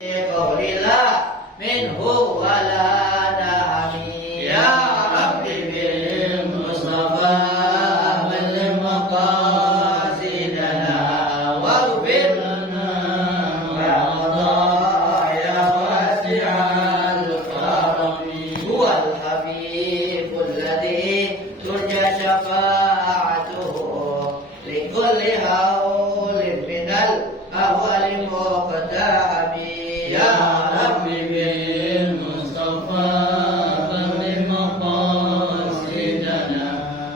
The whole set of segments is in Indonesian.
قولنا منه ولا نعمي يا ربي بالمصطفى بل مقاصدنا واغفر لنا يا واسع الكرم هو الحبيب الذي ترجى شفاعته لكل هول من الأهوال مقتحم يا ربي بالمصطفى بلغ مقاصدنا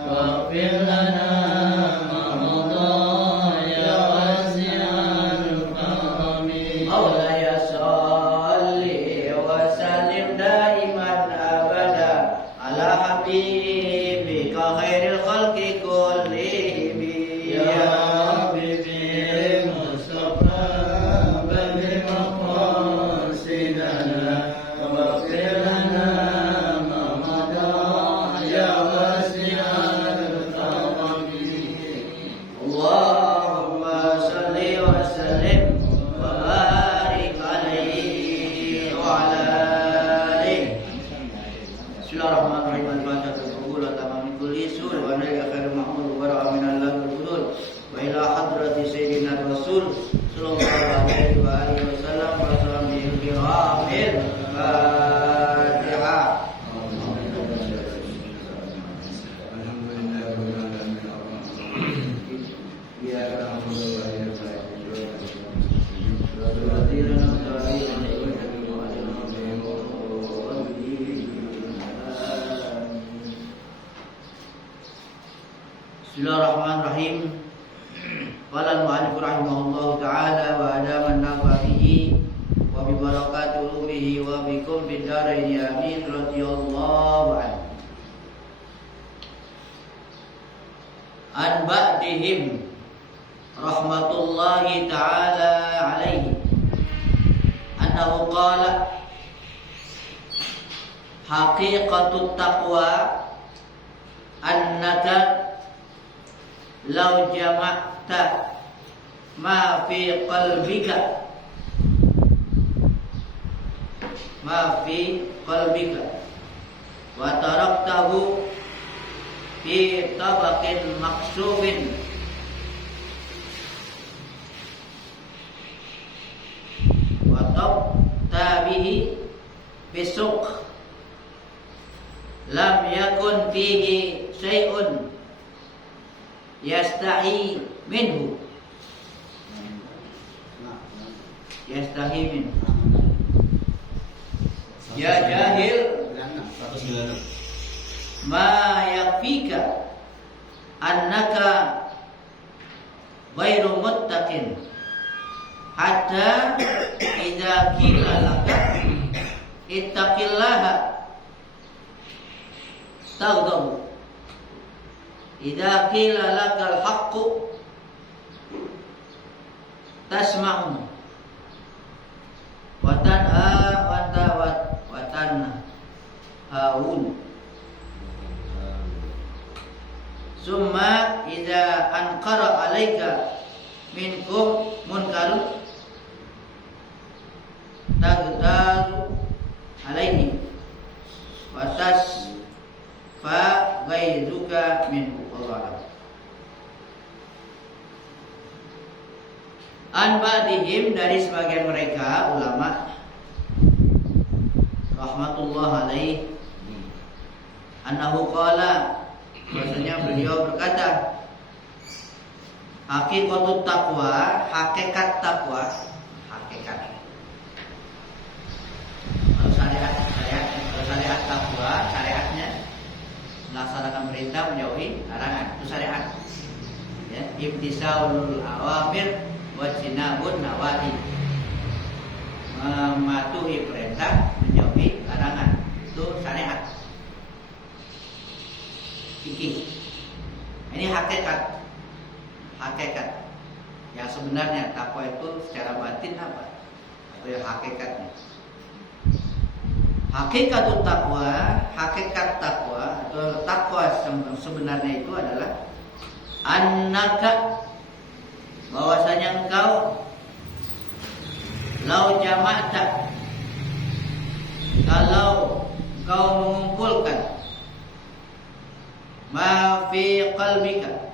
واغفر لنا ما مضى يا واسع الكرم مولاي صل وسلم دائما ابدا على حبيبك خير الخلق كلهم يا ربي بالمصطفى بلغ مقاصدنا واغفر لنا ما مضى يا واسع الكرم اللهم صل وسلم وبارك عليه وعلى آله. Bismillahirrahmanirrahim. Al-Fatihah. Qul tamam min kulli sur wa la yakhir mahmud wa bara min al-hudud wa ila hadrati sayyidina rasul sallallahu alaihi wa alihi wasallam wa sallam bil kiramil Fatihah. Bismillahirrahmanirrahim. Qala al-mu'allif rahimahullahu ta'ala wa adaman nafa bihi wa bi barakati ulumihi wa bikum fid darain amin radhiyallahu anhu. An ba'dihim rahmatullahi ta'ala alaihi annahu qala haqiqatut taqwa annaka law jama'ta ma fi qalbika wa taraktahu fi tabaqin maqsubin wa tabtabihi bisuq lam yakun fihi syai'un yastahi minhu ya jahil ma yakfika annaka ghairu muttaqin hatta idza qila laka ittaqillaha taghdabu idza qila lakal haqqu tasma'u wa tanha wa tanhaun summa idza anqara alaika minkum munkarun tagtaru alaihi wa tasfa ghairuka minhu. An ba'dihim, dari sebagian mereka ulama rahmatullah alaih annahu qala, maksudnya beliau berkata haqiqatut taqwa, hakikat takwa, hakikat syariat takwa, syariatnya melaksanakan perintah menjauhi larangan, itu syariat ya, imtisalul awamir wajtinabun nawahi, mematuhi perintah menjauhi larangan, itu syariat fikih. Ini hakikat yang sebenarnya. Takwa itu secara batin apa, atau yang hakikatnya. Hakikatut takwa, hakikat takwa atau takwa sebenarnya itu adalah annaka, bahwasanya engkau Lau jama'ta, kalau kau mengumpulkan ma fi qalbika,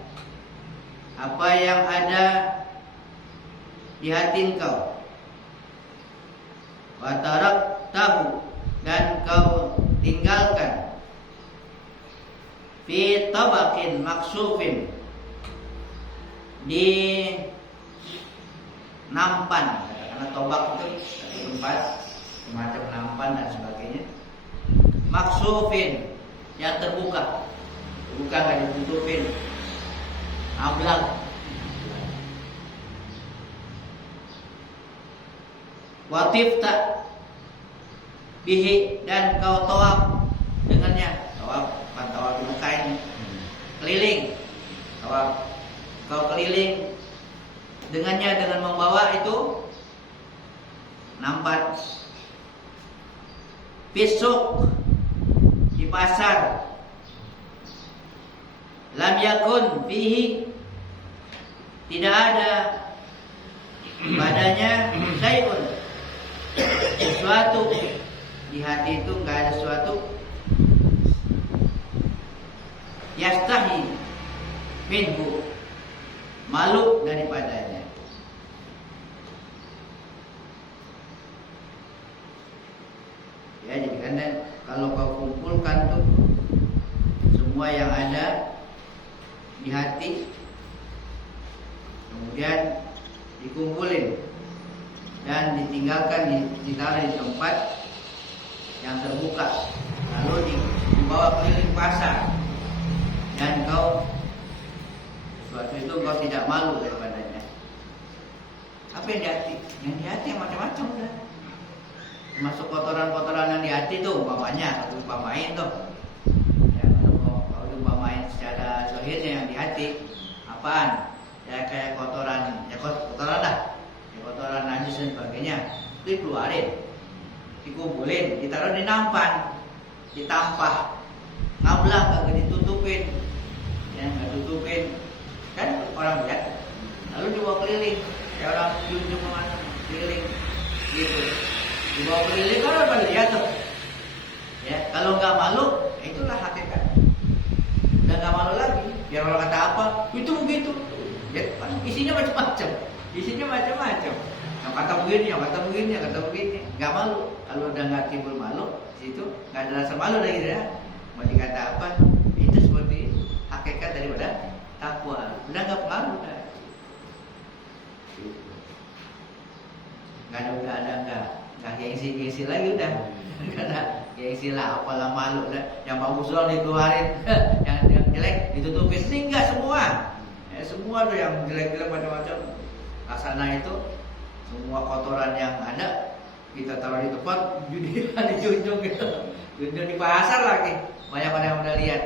apa yang ada di hati engkau, wa taraktahu, dan kau tinggalkan, fi tabaqin maksufin, di nampan. Karena tobak itu satu tempat semacam nampan dan sebagainya. Maksufin, yang terbuka, nggak ditutupin, ablang. Watifta bihi, dan kau tawaf dengannya. Tawaf bukan tawaf di Mekah ini, keliling. Tawaf, kau keliling dengannya dengan membawa itu nampan. Fisuk, di pasar. Lam yakun fihi, tidak ada padanya syai'un, sesuatu. Di hati itu enggak ada sesuatu. Yastahi minhu, malu daripadanya. Ya, jadi kan kalau kau kumpulkan tuh semua yang ada di hati, kemudian dikumpulin dan ditinggalkan, ditaruh di tempat yang terbuka, lalu dibawa keliling pasar, dan kau sesuatu itu kau tidak malu daripadanya. Apa yang di hati? Yang di hati yang macam-macam udah. Termasuk kotoran-kotoran yang di hati tuh, umpamanya, atau umpamain tuh. Ya, kalau umpamain secara zahirnya yang di hati, apaan? Ya kayak kotoran, ya kotoran dah, ya kotoran najis dan sebagainya, itu dikeluarin, dikumpulin, ditaruh di nampan, ditampah, ngablang, kagak ditutupin, ya nggak tutupin, kan orang lihat, lalu dibawa keliling, kayak orang junjung keliling, gitu, dibawa keliling orang pada lihat tuh, ya kalau nggak malu, itulah hakikat, udah nggak malu lagi, biar orang kata apa, itu begitu. Ya, isinya macam-macam, yang kata begini, yang kata begini, nggak malu. Kalau udah nggak timbul malu, situ nggak ada rasa malu lagi ya. Mau dikata apa? Itu seperti hakikat daripada takwa. Udah nggak pengaruh, nggak gengsi lagi udah, karena gengsi lah, apalah malu udah. Yang bagus doang dikeluarin, yang jelek ditutupin, ini enggak semua. Semua tuh yang jelek-jelek macam-macam, asana itu semua kotoran yang ada kita taruh di tempat dijunjung gitu, junjung di pasar lagi, banyak yang udah lihat.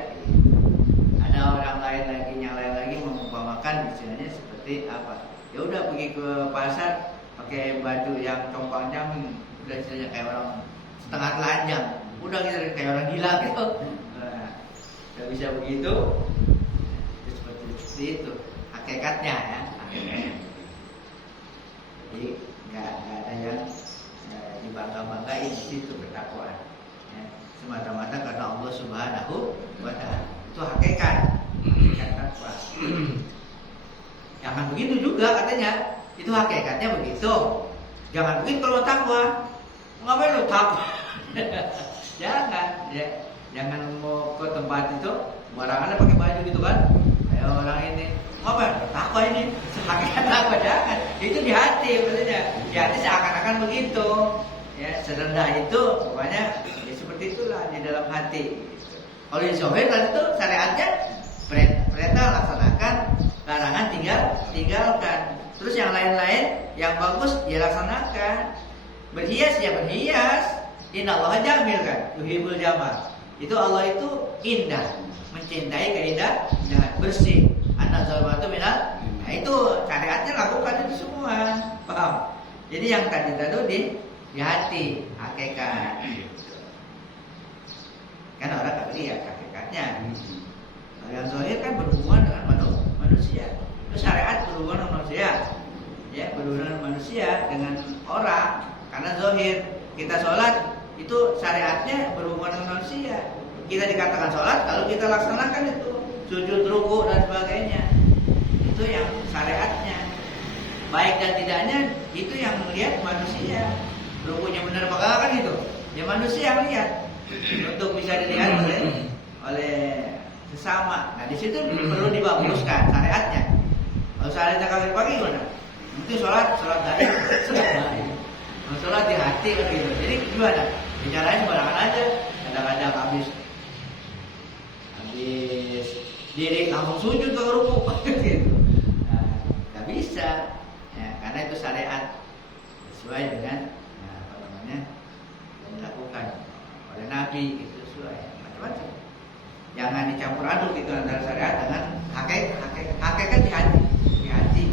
Ada orang lain lagi, yang lain lagi mengumpamakan istilahnya seperti apa? Ya udah pergi ke pasar pakai baju yang compang-camping, udah istilahnya kayak orang setengah telanjang, udah gitu kayak orang gila gitu. Nah, udah bisa begitu. Seperti itu hakikatnya ya. Jadi nggak ada yang dibangga-banggain di situ ketakwaan. Ya. Semata-mata karena Allah Subhanahu wa Ta'ala. Itu hakikat takwa. Jangan begitu juga katanya. Itu hakikatnya begitu. Jangan begitu kalau takwa. Ngapain lu takwa? Jangan, ya. Jangan mau ke tempat itu barangannya pakai baju gitu kan. Kayak orang ini, ngapain? Takwa ini, hakikat takwa jangan. Itu di hati maksudnya. Di hati seakan-akan begitu. Ya, serendah itu, pokoknya ya seperti itulah di dalam hati. Kalau di zahir tadi itu syariatnya perintah laksanakan, larangan tinggalkan. Terus yang lain-lain yang bagus ya laksanakan. Berhias ya berhias. Innallaha jamil kan, yuhibbul jamal. Itu Allah itu indah, mencintai keindahan, bersih. An-nazaratu minal. Nah itu syariatnya lakukan itu semua. Paham? Jadi yang tadi di hati, hakikat. Kan orang tak lihat hakikatnya. Kalau yang zahir kan berhubungan dengan manusia. Itu syariat berhubungan dengan manusia. ya, berhubungan manusia dengan orang. Karena zahir kita sholat itu syariatnya berhubungan dengan manusia. Kita dikatakan sholat kalau kita laksanakan itu sujud, ruku dan sebagainya. Itu yang syariatnya. Baik dan tidaknya itu yang melihat manusia. Rukunya benar apa enggak kan itu? Ya manusia yang lihat. Untuk bisa dilihat oleh sesama. Nah di situ perlu dibaguskan syariatnya. Kalau syariatnya kagak dipakai gimana? Mungkin sholat dari sholat di hati kan gitu. Jadi gimana? Bicaranya sembarangan aja. Kadang-kadang habis diri langsung sujud ke ruku gitu. Nah, nggak bisa. Ya, karena itu syariat sesuai dengan yang dilakukan oleh Nabi, itu sesuai macam-macam. Jangan dicampur aduk itu antara syariat dengan hakikat di hati.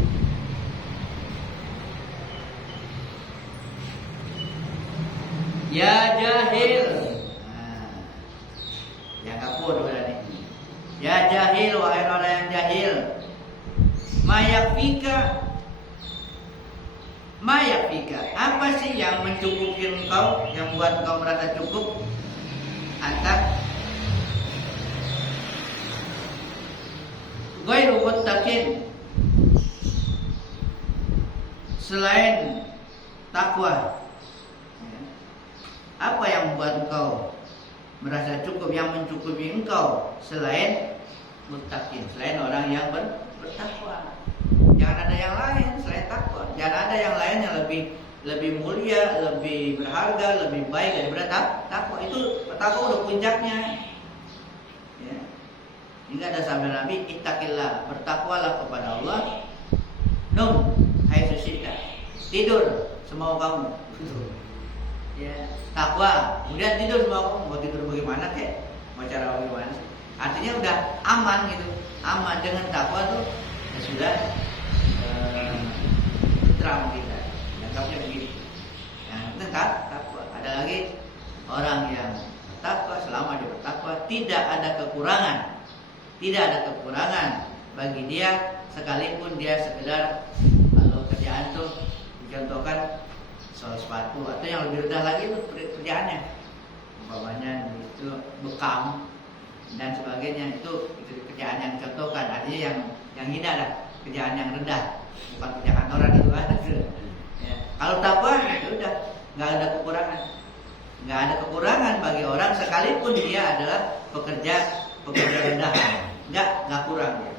Ya jahil. Ya kapur berarti. Ya jahil, wahai orang yang jahil. Mayafika. Apa sih yang mencukupi engkau, yang buat engkau merasa cukup? Atau ghairu muttaqin, selain takwa. Apa yang membuat engkau merasa cukup, yang mencukupi engkau selain muttaqin, selain orang yang bertakwa? Jangan ada yang lain selain takwa. Jangan ada yang lain yang lebih mulia, lebih berharga, lebih baik daripada takwa. Itu takwa udah puncaknya. Ya. Hingga ada sabda Nabi, ittaqillah, bertakwalah kepada Allah. Hai susita, tidur semau kamu. Ya, takwa, kemudian tidur semua kamu. Mau tidur bagaimana kek? Mau cara bagaimana? Artinya udah aman gitu. Aman dengan takwa tuh ya sudah terang kita. Anggapnya begitu. Nah, itu takwa. Ada lagi orang yang bertakwa, selama dia bertakwa tidak ada kekurangan. Tidak ada kekurangan bagi dia sekalipun dia sekedar kalau kerjaan tuh dicontohkan soal sepatu atau yang lebih rendah lagi itu kerjaannya, umpamanya itu bekam dan sebagainya, itu kerjaan yang dicontohkan, artinya yang hina lah, kerjaan yang rendah, bukan kerja kantoran itu ada. Ya. Kalau takwa ya udah nggak ada kekurangan bagi orang sekalipun dia adalah pekerja rendah, nggak kurang dia,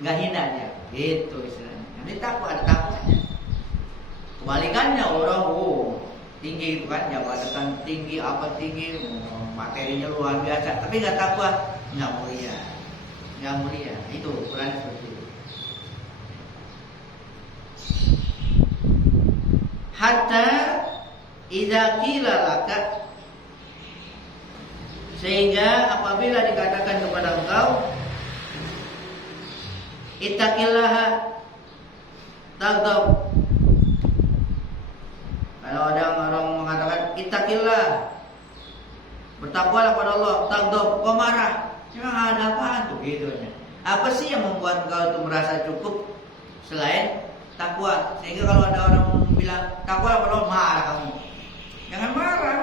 nggak hina dia, gitu istilahnya. Nanti takwa ada takwanya. Kebalikannya orang tinggi itu kan, jabatan tinggi, apa tinggi, materinya luar biasa, tapi nggak takwa, nggak mulia. Itu ukurannya seperti itu. Hatta idza qila laka, sehingga apabila dikatakan kepada engkau, ittaqillaha taghdab. Kalau ada orang mengatakan ittaqillah, bertakwalah pada Allah, taghdab, kau marah. Memang ada apaan tuh gitu ya. Apa sih yang membuat engkau itu merasa cukup selain takwa? Sehingga kalau ada orang bilang takwa pada Allah, marah kamu. Jangan marah.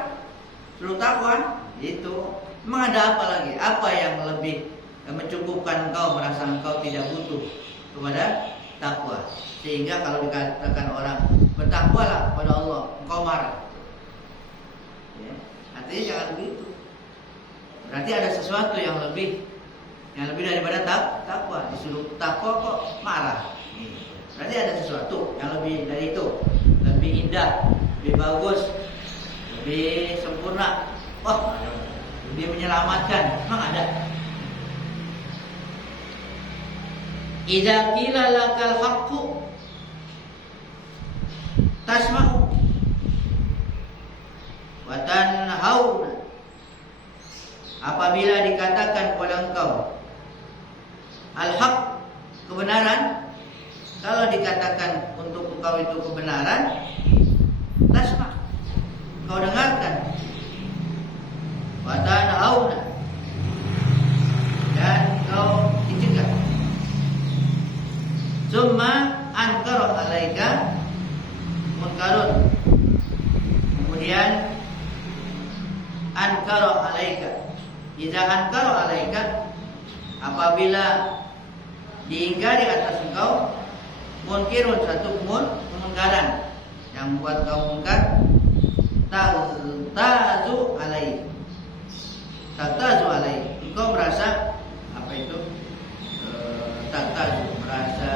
Suruh takwa itu. Memang ada apa lagi? Apa yang lebih mencukupkan engkau merasa engkau tidak butuh kepada takwa? Sehingga kalau dikatakan orang bertakwalah pada Allah, engkau marah. Ya, artinya jangan begitu. Berarti ada sesuatu yang lebih daripada takwa. Disuruh takwa kok marah. Berarti ada sesuatu yang lebih dari itu, lebih indah, lebih bagus, lebih sempurna. Lebih menyelamatkan. Memang ada. Idza qila lakal haqqu tasma'u wa tanhauna. Apabila dikatakan kepada engkau al-haq, kebenaran, kalau dikatakan untuk engkau itu kebenaran, tasma', kau dengarkan, wa tanhauna, dan kau dicegah. Summa ankara alaika Kemudian ankara alaika. Idza ankara alaika, apabila diingkari atas engkau, munkirun satu kemungkaran yang membuat kau mungkar, tazu alai. Engkau merasa apa itu? Tazu, merasa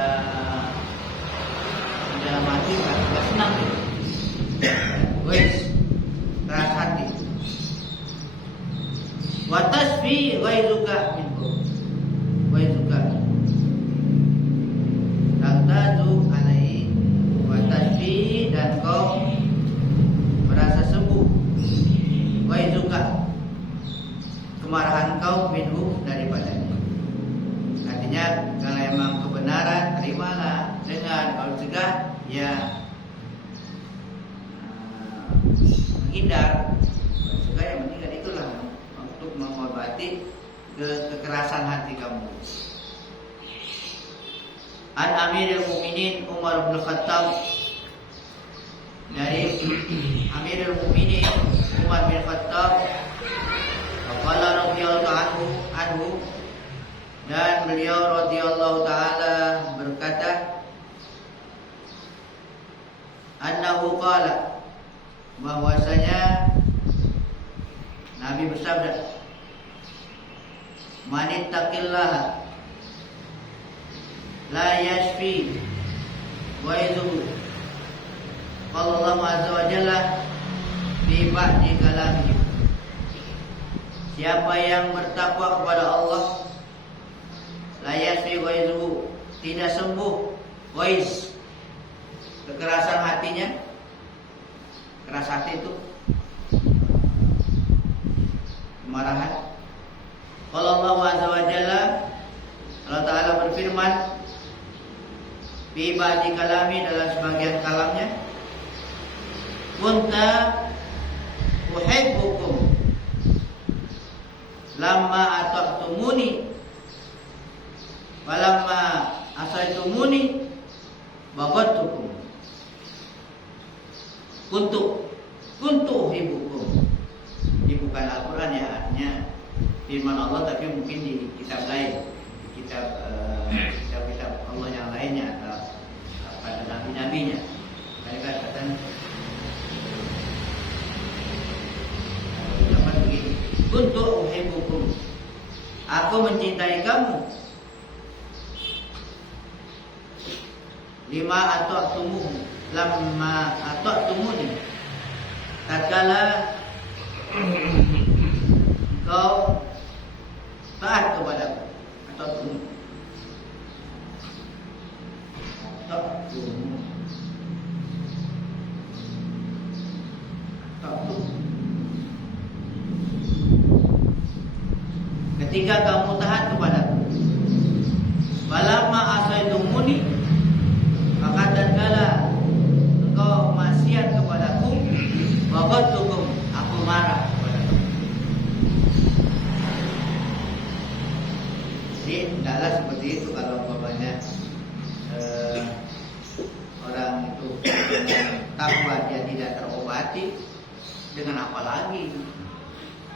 sudah mati, merasa senang gitu. Wes, keras hati. Wa tasfi ghaizuka minhu. Ghaizuka. Tazu alai wa tasfi, dan kau merasa sembuh. Ghaizuka, kemarahan kau minhu, daripadanya. Artinya kalau emang kebenaran terimalah, dengan kalau cegah ya menghindar. Juga yang penting kan itulah untuk mengobati kekerasan hati kamu. An Amirul Mukminin Umar bin Khattab, dari Amirul Mukminin Umar bin Khattab, qala radhiyallahu anhu, dan beliau radhiyallahu taala berkata, annahu qala, bahwasanya Nabi bersabda, manittaqillaha la yashfi wa yadhu. Allah azza wa jalla fi ba'di kalamihi, siapa yang bertakwa kepada Allah, la yashfi wa yadhu, tidak sembuh wais, kekerasan hatinya. Keras hati itu kemarahan. Kalau Allah azza wa jalla, Allah Ta'ala berfirman, fi ba'di kalami, dalam sebagian kalamnya, kunta uhibbukum lamma ata'tumuni walamma asaitumuni baghadtukum. Kuntu uhibbukum. Ini bukan Al-Quran ya, artinya firman Allah, tapi mungkin di kitab lain, di kitab Allah yang lainnya, atau pada nabi-nabinya. Mereka katakan dapat begini, kuntu uhibbukum, aku mencintai kamu, lima ata'tumuhu, lamma ata'tumuni, tatkala engkau taat kepadaku. Ata'tumu, ketika kamu taat kepadaku. Walamma asaitumuni, maka tatkala engkau maksiat kepadaku, baghadtukum, aku marah kepadamu. Jadi tidaklah seperti itu kalau umpamanya orang itu takwa dia tidak terobati, dengan apa lagi?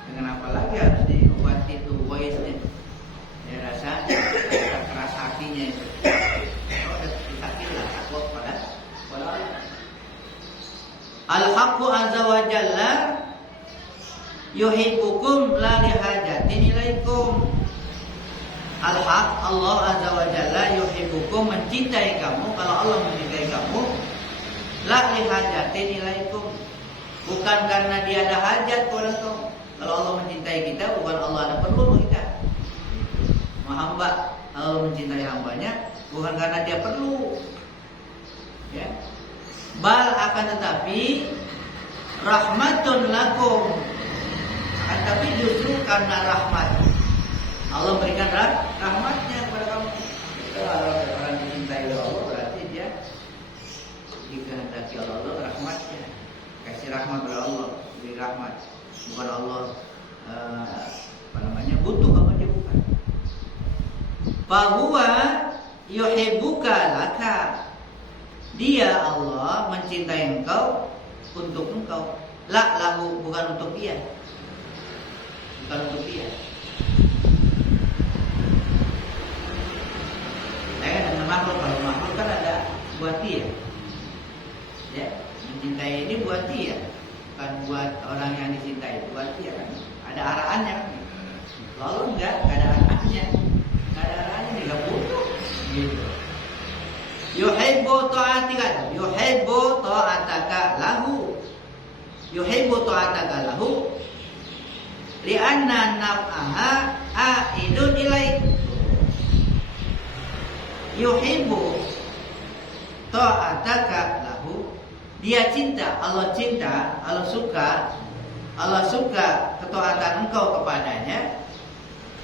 Dengan apa lagi harus diobati itu waisnya? Ya rasa keras hatinya itu. Kalau ada sakitlah takwa pada Allah. Al-haqqu azza wa jalla yuhibbukum la lihajatin ilaikum. Al-haq, Allah azza wa jalla yuhibbukum, mencintai kamu. Kalau Allah mencintai kamu, la lihajatin ilaikum, bukan karena dia ada hajat kepada kamu. Kalau Allah mencintai kita, bukan Allah ada perlu kita. Hamba, Allah mencintai hambanya bukan karena dia perlu, ya. Bal, akan tetapi rahmatun lakum, akan tapi justru karena rahmat Allah berikan rahmatnya kepada kamu. Kalau orang dicintai oleh Allah, berarti dia dikehendaki oleh Allah rahmatnya, kasih rahmat oleh Allah, beri rahmat. Bukan Allah butuh sama dia, bukan. Fahuwa yuhibbuka laka, dia Allah mencintai engkau untuk engkau. lahu, bukan untuk dia. Bukan untuk dia. Dengan makhluk, kalau makhluk kan ada buat dia. Ya, mencintai ini buat dia, bukan buat orang yang dicintai, buat dia kan. Ada arahannya kan. Lalu enggak ada arahannya. Enggak ada arahannya, enggak butuh gitu. Yuhibbu ta'atika, yuhibbu ta'ataka lahu. Yuhibbu ta'ataka lahu li'anna naf'aha a'idun ilaik. Yuhibbu ta'ataka lahu, dia cinta, Allah suka ketaatan engkau kepadanya.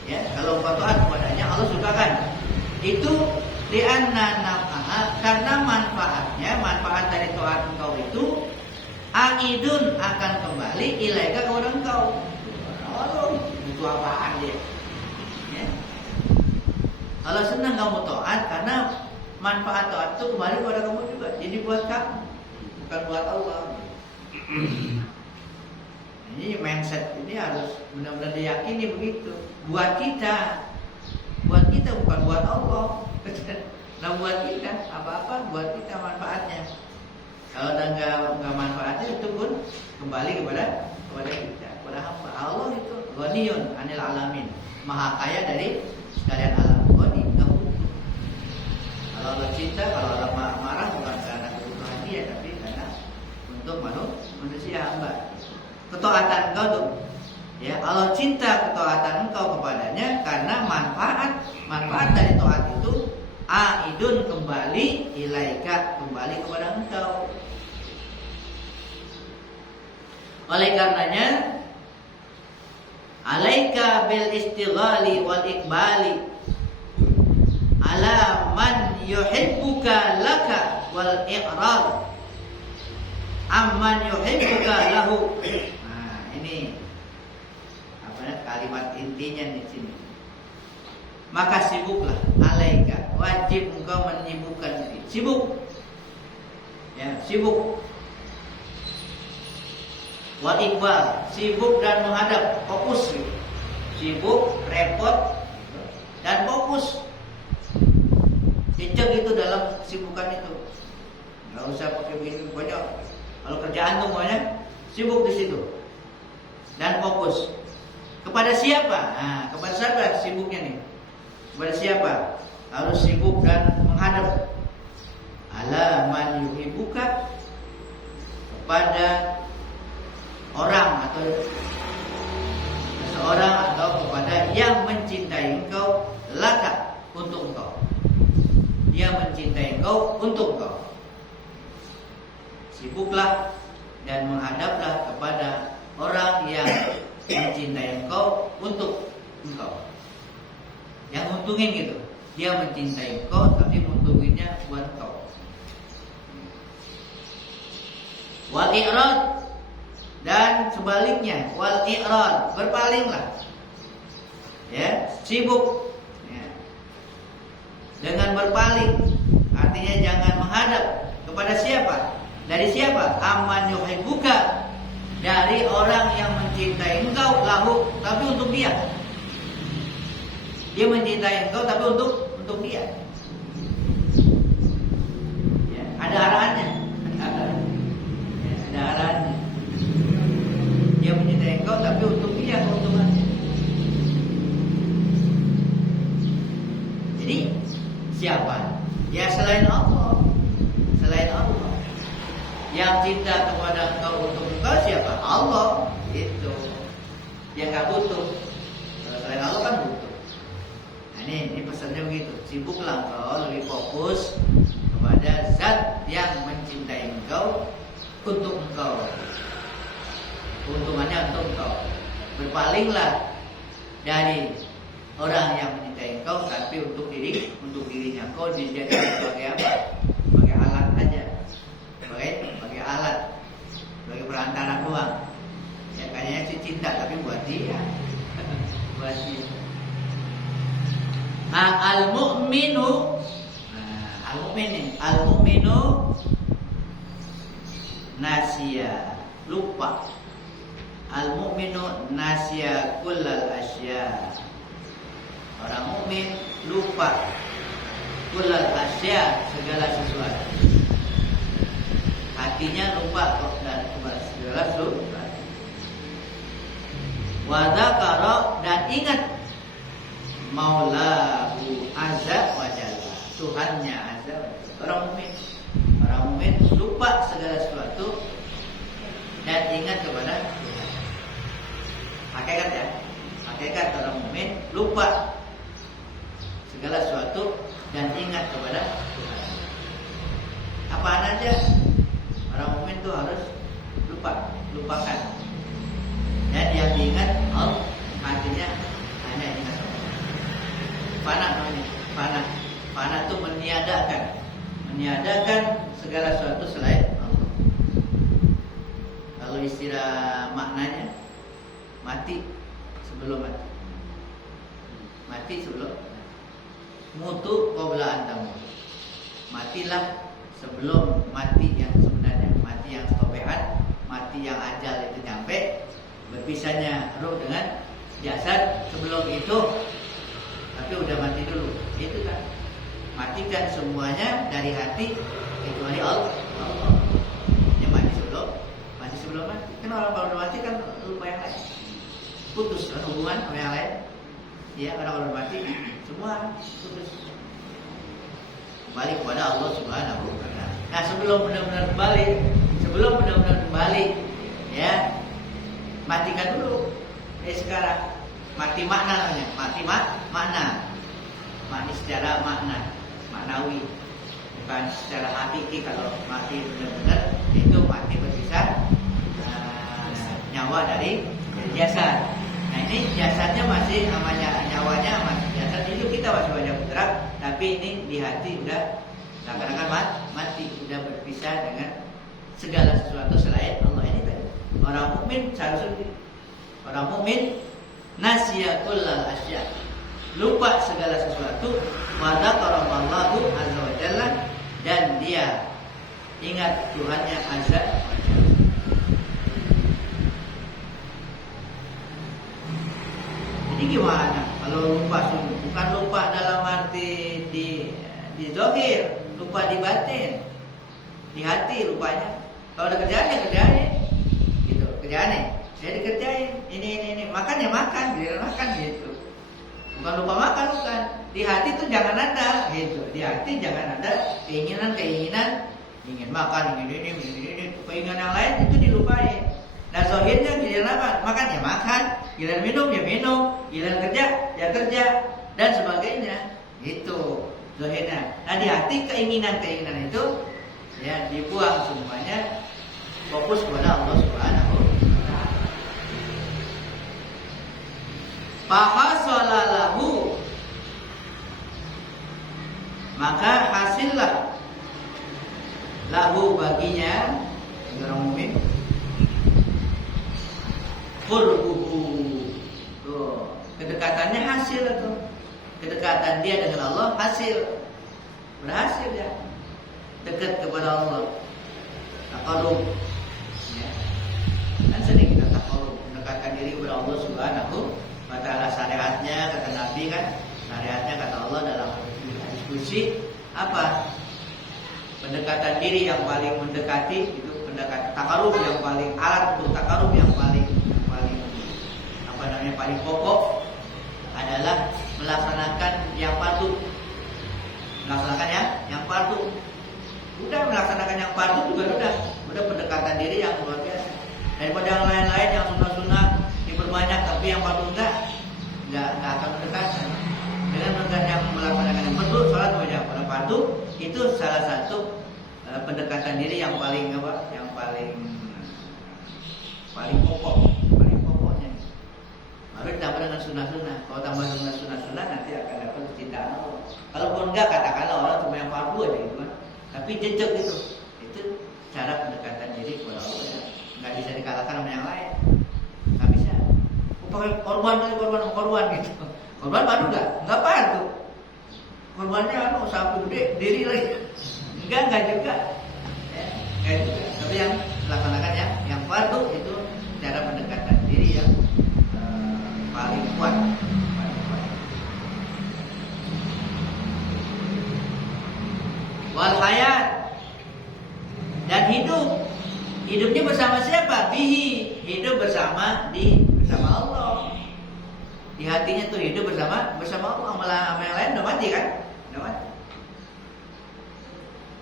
Ya, kalau engkau taat kepadanya, Allah sukakan. Itu li'anna naf'aha, karena manfaat dari taat engkau itu aidun, akan kembali ilaika kepada engkau. Allah butuh apaan dia? Ya. Allah senang kamu taat karena manfaat taat itu kembali kepada kamu juga. Jadi buat kamu, bukan buat Allah. Ini mindset ini harus benar-benar diyakini begitu. Buat kita bukan buat Allah. Nah buat kita apa-apa buat kita manfaatnya. Kalau nggak manfaatnya itu pun kembali kepada kita, kepada hamba. Allah itu ghaniyun 'anil alamin, maha kaya dari sekalian alam. Ghani, enggak butuh. Kalau Allah cinta, kalau Allah marah bukan karena kebutuhan dia, tapi karena untuk manusia hamba. Ketaatan engkau tuh, ya Allah cinta ketaatan engkau kepadanya karena manfaat dari taat itu aidun, kembali ilaika, kembali kepada engkau. Oleh karenanya alaika bil istighali wal iqbali ala man yuhibbuka laka wal i'rad amman yuhibbuka lahu. Nah, ini kalimat intinya di sini. Maka sibuklah, alaika, wajib engkau menyibukkan diri. Sibuk. Ya, sibuk. Wal iqbal, sibuk dan menghadap, fokus. Sibuk, repot dan fokus. Cecek itu dalam kesibukan itu. Enggak usah pakai begini banyak. Kalau kerjaan tuh semuanya sibuk di situ. Dan fokus. Kepada siapa? Nah, kepada siapa sibuknya nih? Kepada siapa? Harus sibuk dan menghadap. Ala man yuhibbuka, kepada orang atau seseorang atau kepada yang mencintai engkau laka, untuk engkau. Dia mencintai engkau untuk engkau. Sibuklah dan menghadaplah kepada orang yang mencintai engkau untuk engkau. Yang untungin gitu. Dia mencintai engkau tapi untunginnya buat engkau. Wal i'rad, dan sebaliknya, wal i'rad, berpalinglah. Ya, sibuk. Ya. Dengan berpaling, artinya jangan menghadap kepada siapa? Dari siapa? Amman yuhibbuka, dari orang yang mencintai engkau lahu, tapi untuk dia. Dia mencintai engkau tapi untuk dia. Ya, ada arahannya. Ada arahannya. Dia mencintai engkau tapi untuk dia keuntungannya. Jadi siapa? Ya selain Allah. Selain Allah. Yang cinta kepada engkau untuk engkau siapa? Allah. Itu. Yang gak butuh. Selain Allah kan butuh. Nah, ini pesannya begitu. Sibuklah engkau, lebih fokus kepada zat yang mencintai engkau untuk engkau. Keuntungannya untuk engkau. Berpalinglah dari orang yang mencintai engkau tapi untuk dirinya. Engkau dijadikan sebagai apa? Sebagai alat aja. Sebagai alat, sebagai perantara doang. Ya kayaknya sih cinta tapi buat dia. Buat dia. Al-mu'minu, al-mu'minu nasiya, lupa. Al-mu'minu nasiya kullal asya. Orang mukmin lupa kullal asya, segala sesuatu. Hatinya lupa kok dan segala sesuatu. Wa dzakara, dan ingat Maulahu azza wa jalla, Tuhannya azza wa jalla. Orang mukmin lupa segala sesuatu dan ingat kepada Tuhan. Hakikat ya, hakikat orang mukmin lupa segala sesuatu dan ingat kepada Tuhan. Apaan aja orang mukmin itu harus lupakan. Dan yang diingat Allah, hatinya hanya ingat Allah. Fana namanya, fana itu meniadakan segala sesuatu selain Allah. Kalau istilah maknanya, mati sebelum mutu qabla an tamut. Matilah sebelum mati yang sebenarnya, mati yang stopean, mati yang ajal itu nyampe. Berpisahnya ruh dengan jasad sebelum itu, tapi udah mati dulu. Itu kan, matikan semuanya dari hati kecuali Allah. Yang mati sebelum mati. Kan orang baru mati kan lupa yang lain, putus kan hubungan sama yang lain. Ya, orang baru mati semua putus. Kembali kepada Allah Subhanahu wa taala. Nah, sebelum benar-benar kembali, ya, matikan dulu. Sekarang mati makna namanya, mati secara maknawi, bukan secara hakiki. Kalau mati benar-benar itu mati berpisah nyawa dari jasad. Nah, ini jasadnya masih namanya, nyawanya masih jasad, itu kita masih banyak bergerak, tapi ini di hati udah seakan-akan mati, udah berpisah dengan segala sesuatu selain Allah. Ini tadi orang mukmin seharusnya, orang mukmin nasiya kullal asya, lupa segala sesuatu, wa dzakara Allahu azza wa jalla, dan dia ingat Tuhannya azza wa jalla. Jadi gimana kalau lupa sungguh? Bukan lupa dalam arti di zahir, lupa di batin, di hati lupanya. Kalau ada kerjaannya gitu, kerjaannya saya dikerjain ini, makan ya makan, giliran makan gitu. Bukan lupa makan, bukan. Di hati tuh jangan ada gitu. Di hati jangan ada keinginan ingin makan, ingin ini, keinginan yang lain itu dilupain. Dan zahirnya giliran apa? Makan ya makan, giliran minum ya minum, giliran kerja ya kerja, dan sebagainya. Itu zahirnya. Nah, di hati keinginan itu ya dibuang semuanya, fokus kepada Allah Subhanahu wa taala. Fahasalalahu, maka hasillah lahu baginya orang mukmin qurbuhu. Tuh, kedekatannya hasil tuh. Kedekatan dia dengan Allah berhasil ya. Dekat kepada Allah. Taqarrub. Ya. Kan sering kita taqarrub, mendekatkan diri kepada Allah Subhanahu wa taala. Syariatnya kata Nabi kan, syariatnya kata Allah dalam diskusi apa? Pendekatan diri yang paling mendekati itu pendekatan taqarrub yang paling, alat untuk taqarrub yang paling paling pokok adalah melaksanakan yang patuh. Yang patuh. Udah melaksanakan yang patuh juga udah pendekatan diri yang luar biasa. Daripada yang lain-lain yang sunnah-sunnah diperbanyak tapi yang patuh enggak akan mendekatkan. Dengan yang melaksanakan yang betul, salat wajib pada patuh, itu salah satu pendekatan diri yang paling yang paling pokoknya. Baru ditambah dengan sunnah-sunnah. Kalau tambah dengan sunnah-sunnah nanti akan dapat kecintaan Allah. Kalaupun enggak, katakanlah orang cuma yang fardu aja gitu kan, tapi jejak itu cara pendekatan diri kepada Allah ya. Nggak bisa dikalahkan sama yang lain, nggak bisa. Pakai korban gitu. Korban padu nggak padu. Korbannya sapi gede diri lagi, enggak juga. Ya, enggak juga. Tapi yang melaksanakan yang fardu itu cara pendekatan diri. bihi, hidup bersama Allah. Di hatinya tuh hidup bersama Allah. Amal yang lain udah mati kan? Udah mati.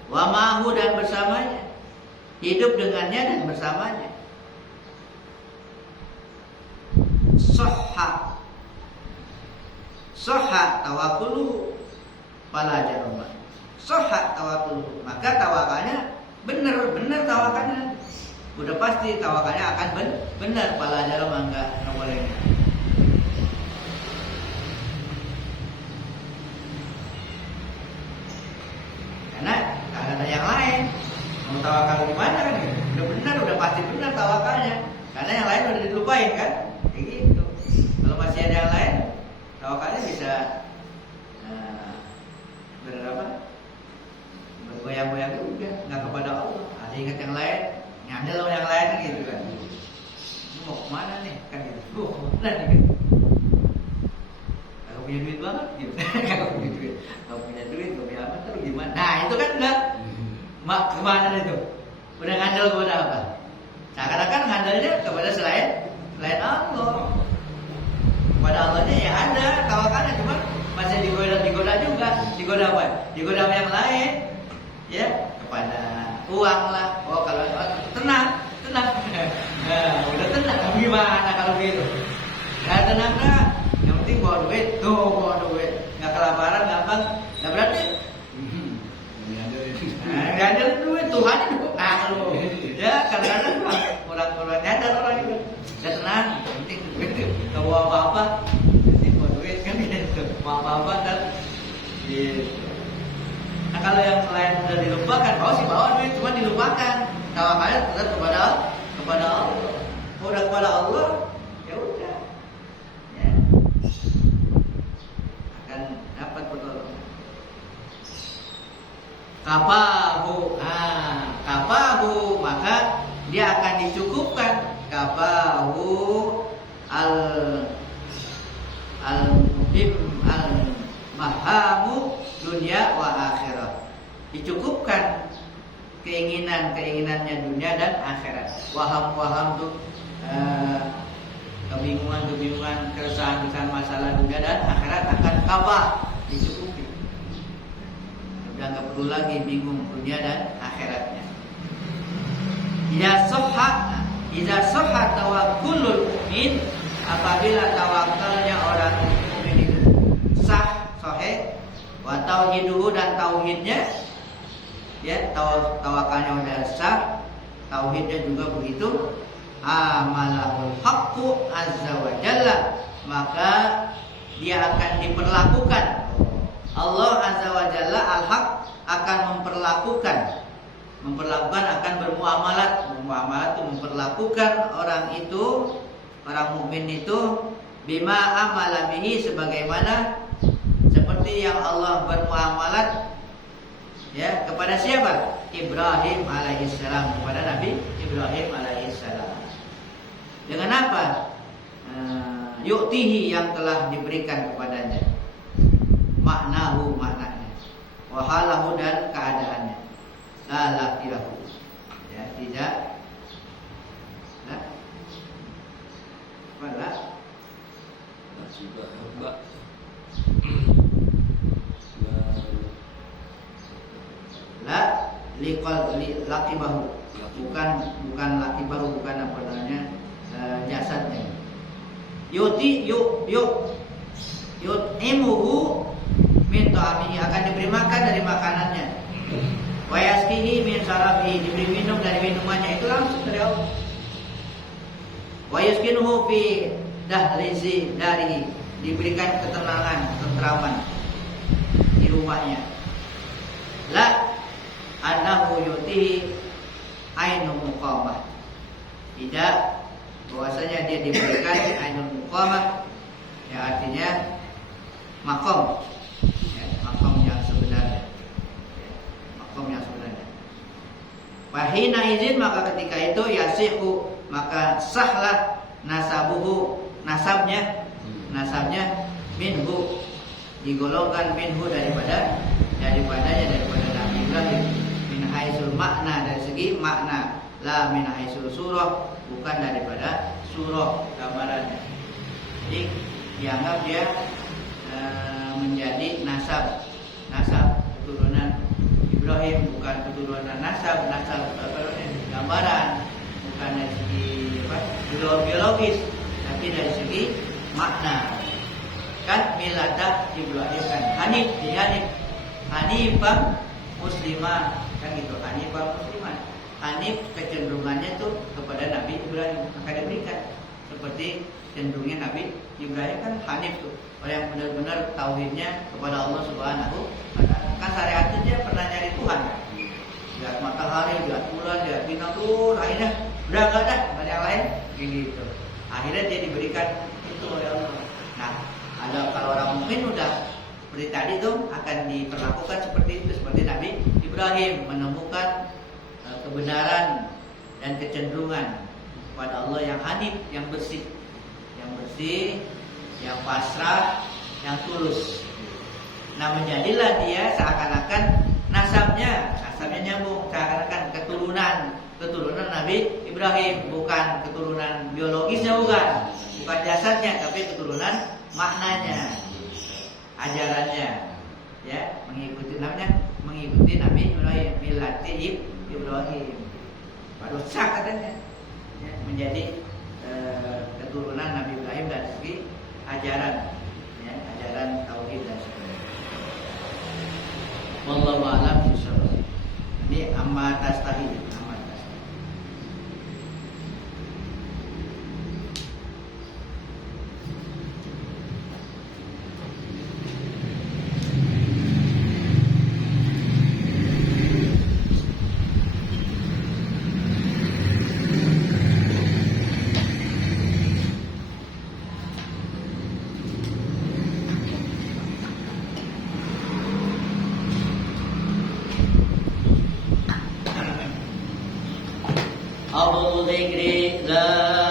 Wa ma'hu, dan bersamanya. Hidup dengannya dan bersamanya. Soha tawakuluhu fala jarama. Soha tawakuluhu, maka tawakalnya benar tawakalnya. Udah pasti tawakalnya akan benar, fala jarama, enggak boleh. Karena ada yang lain. Mau tawakal gimana kan? Udah benar, udah pasti benar tawakalnya. Karena yang lain udah dilupain kan? Kayak gitu. Kalau masih ada yang lain, tawakalnya bisa bergoyang-goyang juga, nggak kepada Allah. Ada ingat yang lain, nyandel sama yang lain gitu kan. Lu mau kemana nih? Kan gitu. Kemana nih kan? Kalau punya duit banget gitu. Kalau punya duit, apa terus gimana? Nah itu kan udah kemana itu? Udah ngandel kepada apa? Seakan-akan ngandelnya kepada selain Allah. Kepada Allahnya ya ada tawakalnya, cuma masih digoda juga. Digoda apa? Digoda sama yang lain. Ya, kepada uang lah. Oh kalau tenang. Nah, udah tenang. Gimana kalau gitu? Nah, tenang lah. Yang penting bawa duit. Bawa duit. Nggak kelaparan, gampang. Nah berarti nggak ada duit, Tuhan itu lu. Ya kadang-kadang kurang nyadar orang itu. Ya tenang, yang penting duit, nggak bawa apa-apa. Penting bawa duit kan gitu. Bawa apa-apa dan gitu. Nah kalau yang lain sudah dilupakan, bawa duit cuma dilupakan. Tawakalnya tetap kepada Allah. Udah kepada Allah, ya udah. Ya. Akan dapat pertolongan. Kafahu, maka dia akan dicukupkan. Kafahu al-muhim al-mahamu dunia wa akhirah. Dicukupkan keinginannya dunia dan akhirat. Waham tuh kebingungan, keresahan masalah dunia dan akhirat akan dicukupi. Udah nggak perlu lagi bingung dunia dan akhiratnya. Idza sahha tawakkulul mu'min, apabila tawakalnya orang mukmin itu sahih, wa tauhiduhu, dan tauhidnya, ya tawakalnya udah sah, tauhidnya juga begitu, amalahul haqqu azza wa jalla, maka dia akan diperlakukan. Allah azza wa jalla al-haq akan memperlakukan akan bermuamalat itu memperlakukan orang mukmin itu bima amala bihi, sebagaimana seperti yang Allah bermuamalat ya kepada siapa? Ibrahim alaihissalam, kepada Nabi Ibrahim alaihissalam. Dengan apa? Yu'tihi, yang telah diberikan kepadanya. Maknanya. Wahalahu, dan keadaannya. La lakilahu, ya tidak. Lakibahu, bukan lakibahu, bukan apa namanya, jasadnya. Yut'imuhu min ta'amihi, akan diberi makan dari makanannya. Wa yasqihi min syarabihi, diberi minum dari minumannya, itu langsung dari Allah. Wa yuskinuhu fi dahlizi darihi, diberikan ketenangan, ketentraman di rumahnya. La annahu yutihi ainul muqamah, tidak bahwasanya dia diberikan ainul muqamah, ya artinya makom, ya, makom yang sebenarnya, ya, makom yang sebenarnya. Wahina izin, maka ketika itu yasihu, maka sahlah nasabuhu, nasabnya minhu, digolongkan minhu daripada Nabi Ibrahim, min haitsul makna, dari segi makna, la min haitsul surah, bukan daripada surah gambarannya. Jadi dianggap dia menjadi nasab keturunan Ibrahim, bukan keturunan nasab gambaran, bukan dari segi biologis, tapi dari segi makna. Kan milata Ibrahim kan Hanifah muslimah, kan gitu. Hanifah muslimah, Hanif kecenderungannya tuh kepada Nabi Ibrahim, maka diberikan seperti cenderungnya Nabi Ibrahim kan Hanif tuh, orang yang benar-benar tauhidnya kepada Allah Subhanahu wa Ta'ala. Kan syariatnya dia pernah nyari Tuhan kan, lihat matahari, lihat bulan, lihat bintang tuh, akhirnya udah gak ada yang lain gitu. Akhirnya dia diberikan itu oleh Allah. Nah, ada kalau orang mukmin udah seperti tadi tuh akan diperlakukan seperti itu, seperti Nabi Ibrahim menemukan kebenaran dan kecenderungan kepada Allah yang hanif, yang bersih, yang pasrah, yang tulus. Nah, menjadilah dia seakan-akan nasabnya nyambung, seakan-akan keturunan Nabi Ibrahim, bukan keturunan biologisnya, bukan jasadnya, tapi keturunan maknanya, ajarannya, ya, mengikuti Nabi Ibrahim, millati Ibrahim, baru sah katanya, ya, menjadi keturunan Nabi Ibrahim dari segi ajaran, ya, ajaran tauhid dan sebagainya. Wallahu a'lam bishawab. Ini amma tastahi. Abu dzikri la